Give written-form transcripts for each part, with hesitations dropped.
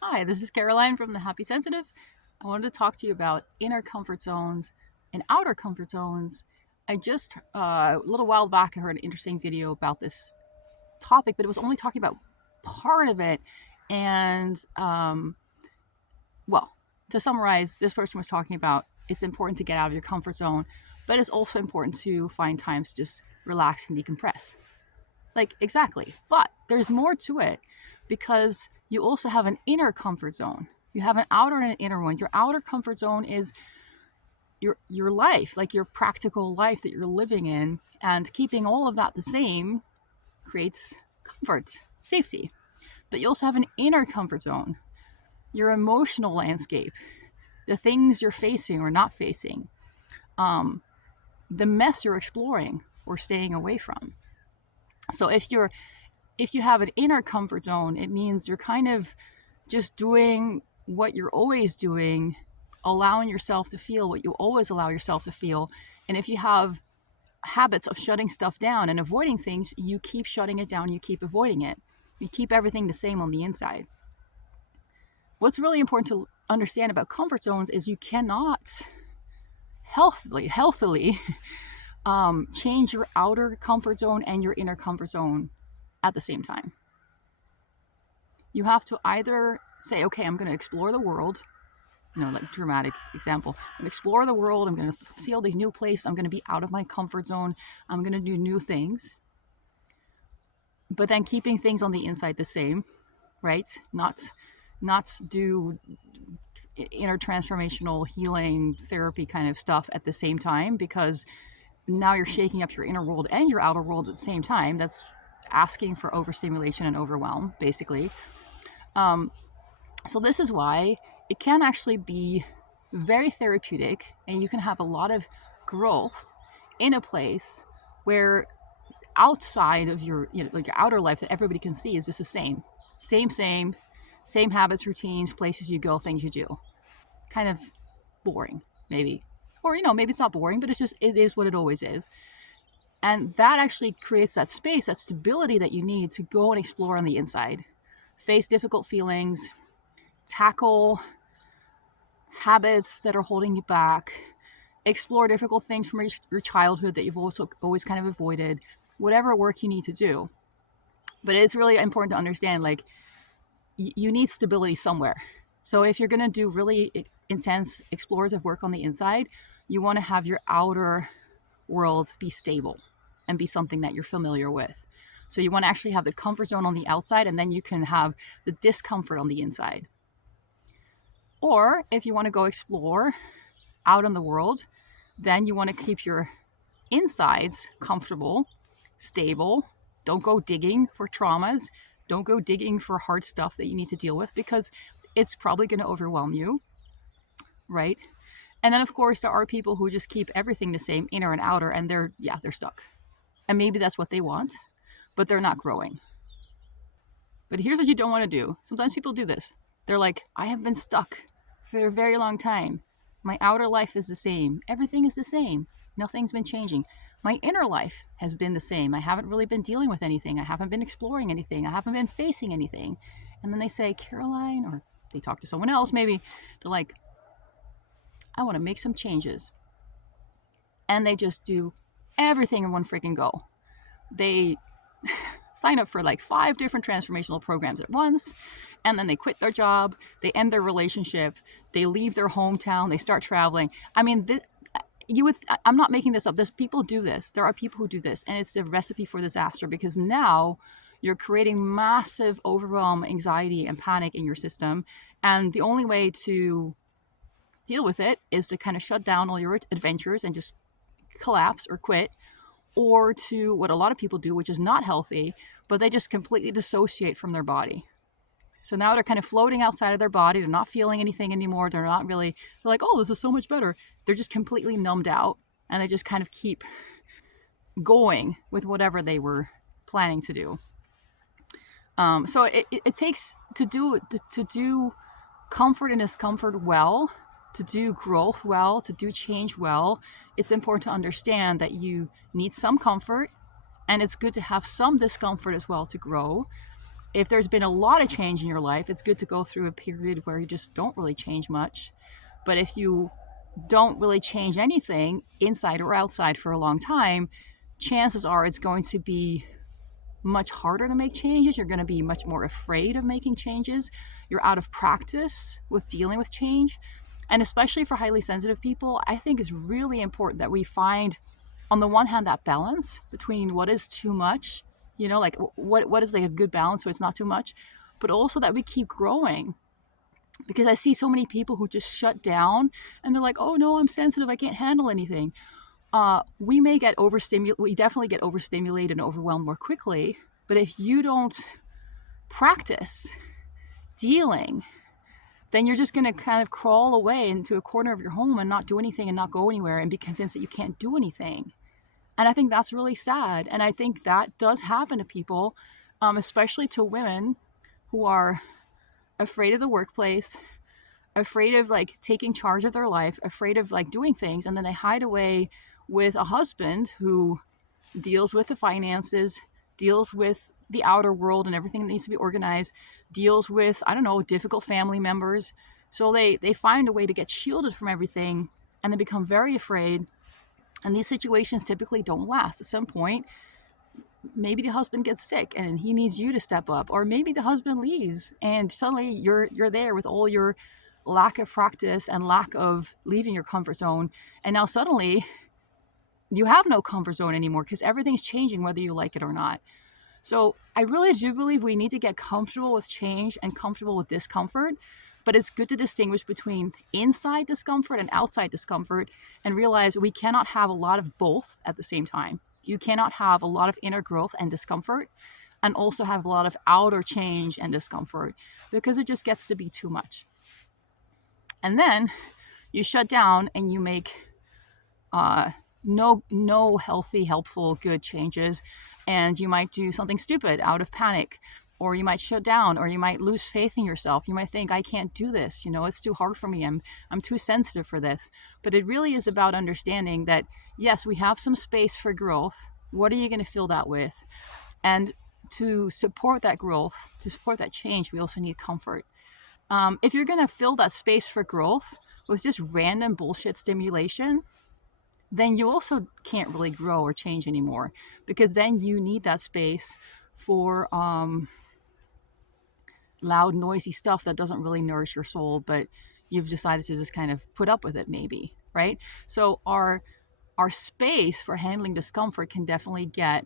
Hi, this is Caroline from The Happy Sensitive. I wanted to talk to you about inner comfort zones and outer comfort zones. I just, a little while back, I heard an interesting video about this topic, but it was only talking about part of it. And, well, to summarize, this person was talking about it's important to get out of your comfort zone, but it's also important to find times to just relax and decompress. Like, exactly. But there's more to it because you also have an inner comfort zone. You have an outer and an inner one. Your outer comfort zone is your life, like your practical life that you're living in, and keeping all of that the same creates comfort, safety. But you also have an inner comfort zone, your emotional landscape, the things you're facing or not facing, the mess you're exploring or staying away from. So if you have an inner comfort zone, it means you're kind of just doing what you're always doing, allowing yourself to feel what you always allow yourself to feel. And if you have habits of shutting stuff down and avoiding things, you keep shutting it down, you keep avoiding it. You keep everything the same on the inside. What's really important to understand about comfort zones is you cannot healthily change your outer comfort zone and your inner comfort zone at the same time. You have to either say, okay, I'm going to explore the world, like dramatic example. I'm going to explore the world. I'm going to see all these new places. I'm going to be out of my comfort zone. I'm going to do new things. But then keeping things on the inside the same, right? Not do inner transformational healing therapy kind of stuff at the same time, because now you're shaking up your inner world and your outer world at the same time. That's asking for overstimulation and overwhelm, basically. So this is why it can actually be very therapeutic, and you can have a lot of growth in a place where outside of your, like your outer life that everybody can see is just the same habits, routines, places you go, things you do. Kind of boring, maybe. Or, maybe it's not boring, but it is what it always is. And that actually creates that space, that stability that you need to go and explore on the inside. Face difficult feelings, tackle habits that are holding you back, explore difficult things from your childhood that you've also always kind of avoided, whatever work you need to do. But it's really important to understand, like, you need stability somewhere. So if you're going to do really intense explorative work on the inside, you want to have your outer world be stable and be something that you're familiar with. So you want to actually have the comfort zone on the outside, and then you can have the discomfort on the inside. Or if you want to go explore out in the world, then you want to keep your insides comfortable, stable. Don't go digging for traumas. Don't go digging for hard stuff that you need to deal with, because it's probably going to overwhelm you, right? And then, of course, there are people who just keep everything the same, inner and outer, and they're stuck. And maybe that's what they want, but they're not growing. But here's what you don't want to do. Sometimes people do this. They're like, I have been stuck for a very long time. My outer life is the same. Everything is the same. Nothing's been changing. My inner life has been the same. I haven't really been dealing with anything. I haven't been exploring anything. I haven't been facing anything. And then they say, Caroline, or they talk to someone else maybe. They're like, I want to make some changes. And they just do everything in one freaking go. They sign up for like 5 different transformational programs at once, and then they quit their job, they end their relationship, they leave their hometown, they start traveling. I mean, I'm not making this up. People do this. There are people who do this, and it's a recipe for disaster, because now you're creating massive overwhelm, anxiety, and panic in your system. And the only way to deal with it is to kind of shut down all your adventures and just collapse or quit, or to what a lot of people do, which is not healthy, but they just completely dissociate from their body. So now they're kind of floating outside of their body. They're not feeling anything anymore. They're like, oh, this is so much better. They're just completely numbed out, and they just kind of keep going with whatever they were planning to do. So it takes to do comfort and discomfort well, to do growth well, to do change well. It's important to understand that you need some comfort, and it's good to have some discomfort as well to grow. If there's been a lot of change in your life, it's good to go through a period where you just don't really change much. But if you don't really change anything inside or outside for a long time, chances are it's going to be much harder to make changes. You're going to be much more afraid of making changes. You're out of practice with dealing with change. And especially for highly sensitive people, I think it's really important that we find, on the one hand, that balance between what is too much, like what is like a good balance so it's not too much, but also that we keep growing. Because I see so many people who just shut down and they're like, oh no, I'm sensitive, I can't handle anything. We may get overstimulated, we definitely get overstimulated and overwhelmed more quickly. But if you don't practice dealing, then you're just going to kind of crawl away into a corner of your home and not do anything and not go anywhere and be convinced that you can't do anything. And I think that's really sad. And I think that does happen to people, especially to women who are afraid of the workplace, afraid of like taking charge of their life, afraid of like doing things. And then they hide away with a husband who deals with the finances, deals with the outer world and everything that needs to be organized, deals with, I don't know, difficult family members. So they find a way to get shielded from everything and they become very afraid. And these situations typically don't last. At some point, maybe the husband gets sick and he needs you to step up, or maybe the husband leaves and suddenly you're there with all your lack of practice and lack of leaving your comfort zone. And now suddenly you have no comfort zone anymore because everything's changing whether you like it or not. So I really do believe we need to get comfortable with change and comfortable with discomfort, but it's good to distinguish between inside discomfort and outside discomfort and realize we cannot have a lot of both at the same time. You cannot have a lot of inner growth and discomfort and also have a lot of outer change and discomfort because it just gets to be too much. And then you shut down and you make no healthy, helpful, good changes, and you might do something stupid out of panic, or you might shut down, or you might lose faith in yourself. You might think, I can't do this, it's too hard for me, I'm too sensitive for this. But it really is about understanding that yes, we have some space for growth. What are you going to fill that with? And to support that growth, to support that change, we also need comfort. If you're going to fill that space for growth with just random bullshit stimulation, then you also can't really grow or change anymore, because then you need that space for loud, noisy stuff that doesn't really nourish your soul, but you've decided to just kind of put up with it maybe, right? So our space for handling discomfort can definitely get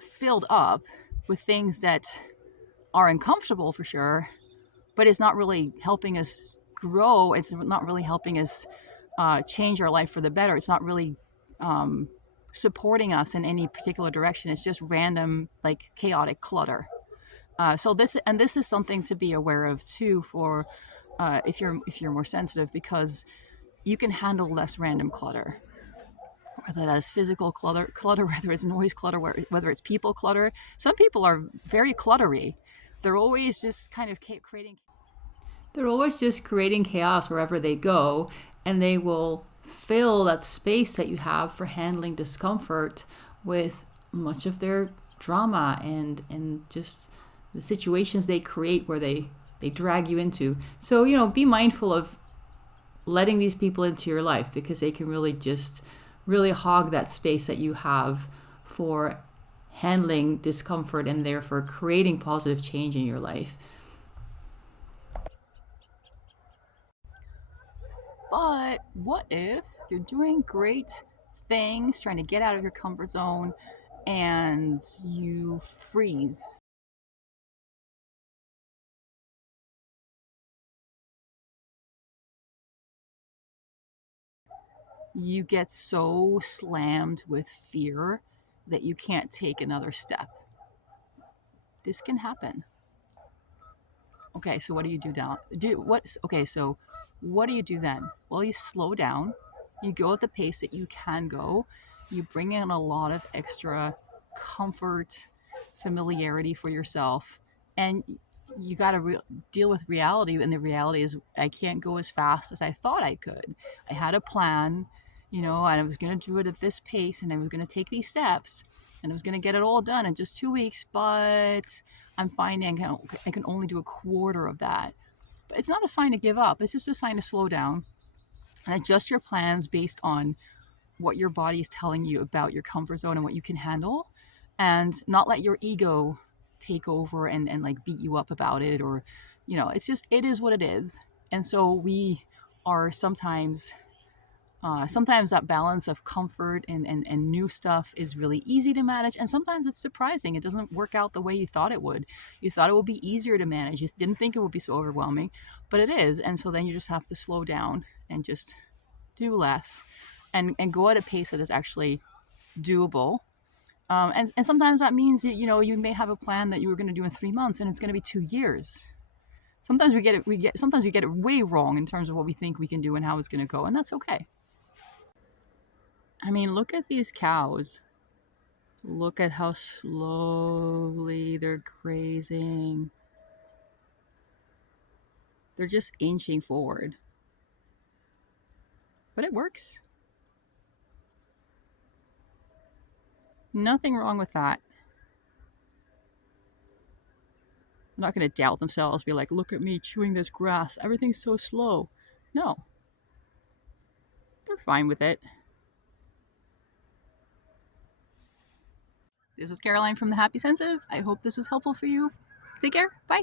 filled up with things that are uncomfortable for sure, but it's not really helping us grow. It's not really helping us change our life for the better. It's not really supporting us in any particular direction. It's just random, like chaotic clutter. So this is something to be aware of too for if you're more sensitive, because you can handle less random clutter. Whether that is physical clutter, whether it's noise clutter, whether it's people clutter. Some people are very cluttery. They're always just kind of creating. They're always just creating chaos wherever they go, and they will fill that space that you have for handling discomfort with much of their drama and just the situations they create where they drag you into. So, be mindful of letting these people into your life, because they can really hog that space that you have for handling discomfort and therefore creating positive change in your life. But what if you're doing great things, trying to get out of your comfort zone, and you freeze? You get so slammed with fear that you can't take another step. This can happen. Okay, so what do you do now? So what do you do then? Well, you slow down. You go at the pace that you can go. You bring in a lot of extra comfort, familiarity for yourself, and you got to deal with reality. And the reality is, I can't go as fast as I thought I could. I had a plan, and I was going to do it at this pace, and I was going to take these steps, and I was going to get it all done in just 2 weeks, but I'm finding I can only do a quarter of that. But it's not a sign to give up. It's just a sign to slow down and adjust your plans based on what your body is telling you about your comfort zone and what you can handle, and not let your ego take over and like beat you up about it, or it's just, it is what it is. And so we are sometimes that balance of comfort and new stuff is really easy to manage, and sometimes it's surprising. It doesn't work out the way you thought it would. You thought it would be easier to manage. You didn't think it would be so overwhelming, but it is. And so then you just have to slow down and just do less, and go at a pace that is actually doable. And sometimes that means that, you may have a plan that you were going to do in 3 months, and it's going to be 2 years. Sometimes sometimes we get it way wrong in terms of what we think we can do and how it's going to go, and that's okay. I mean, look at these cows. Look at how slowly they're grazing. They're just inching forward. But it works. Nothing wrong with that. They're not going to doubt themselves, be like, look at me chewing this grass. Everything's so slow. No, they're fine with it. This was Caroline from The Happy Sensitive. I hope this was helpful for you. Take care. Bye.